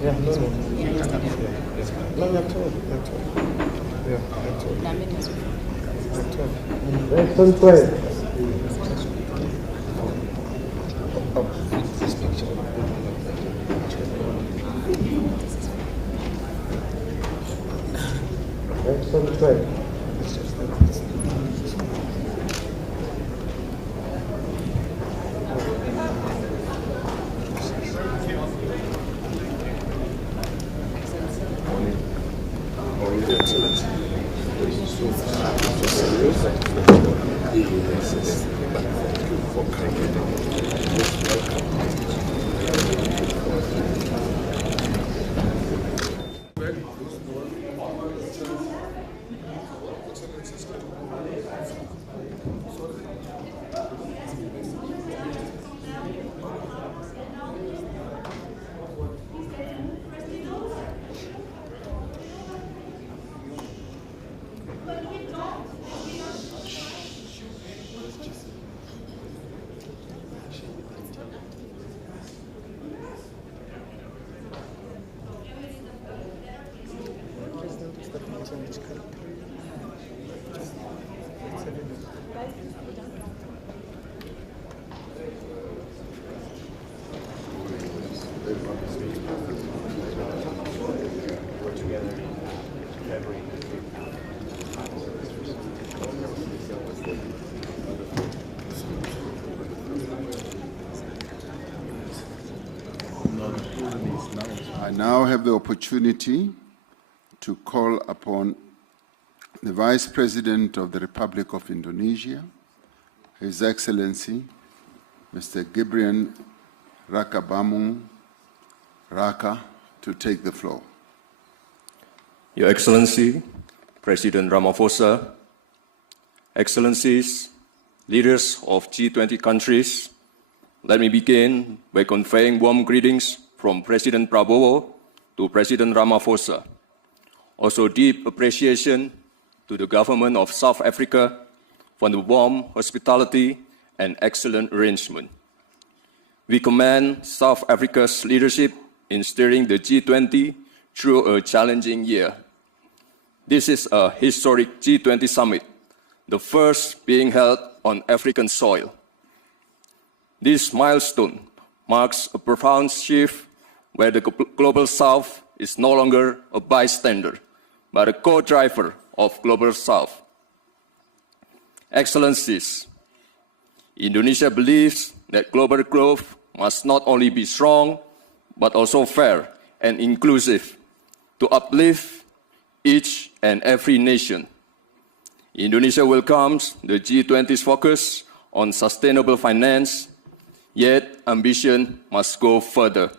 Yeah, no, no. No, not at all. Not at all. Yeah, not at all. Not at all. Action 12. Action 12. I now have the opportunity to call upon the Vice President of the Republic of Indonesia, His Excellency, Mr. Gibrian Rakabamung Raka, to take the floor. Your Excellency, President Ramaphosa, Excellencies, leaders of G20 countries, let me begin by conveying warm greetings from President Prabowo to President Ramaphosa. Also deep appreciation to the government of South Africa for the warm hospitality and excellent arrangement. We commend South Africa's leadership in steering the G20 through a challenging year. This is a historic G20 summit, the first being held on African soil. This milestone marks a profound shift where the Global South is no longer a bystander, but a co-driver of Global South. Excellencies, Indonesia believes that global growth must not only be strong, but also fair and inclusive to uplift each and every nation. Indonesia welcomes the G20's focus on sustainable finance, yet ambition must go further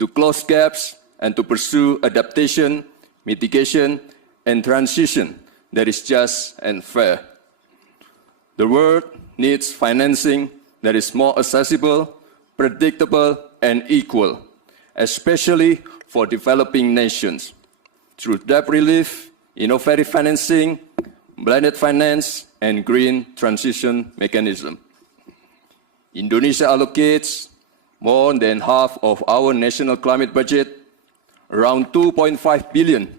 to close gaps and to pursue adaptation, mitigation, and transition that is just and fair. The world needs financing that is more accessible, predictable, and equal, especially for developing nations, through debt relief, innovative financing, blended finance, and green transition mechanism. Indonesia allocates more than half of our national climate budget, around $2.5 billion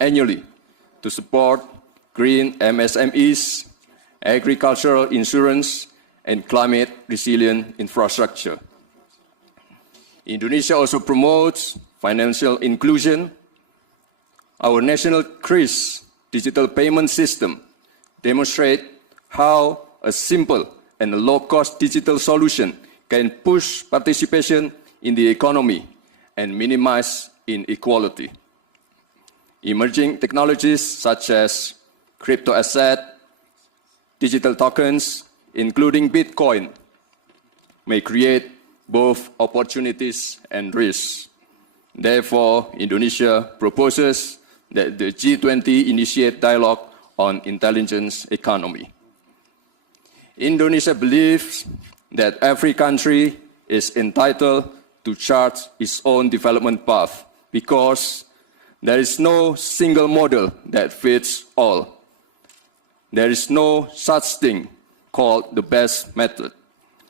annually, to support green MSMEs, agricultural insurance, and climate-resilient infrastructure. Indonesia also promotes financial inclusion. Our national CRIS digital payment system demonstrates how a simple and a low-cost digital solution can push participation in the economy and minimize inequality. Emerging technologies such as crypto asset, digital tokens, including Bitcoin, may create both opportunities and risks. Therefore, Indonesia proposes that the G20 initiate dialogue on intelligence economy. Indonesia believes that every country is entitled to chart its own development path because there is no single model that fits all. There is no such thing called the best method.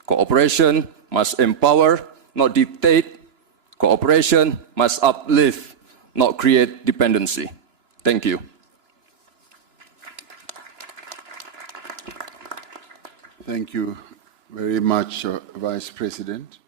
Cooperation must empower, not dictate. Cooperation must uplift, not create dependency. Thank you. Thank you very much, Vice President.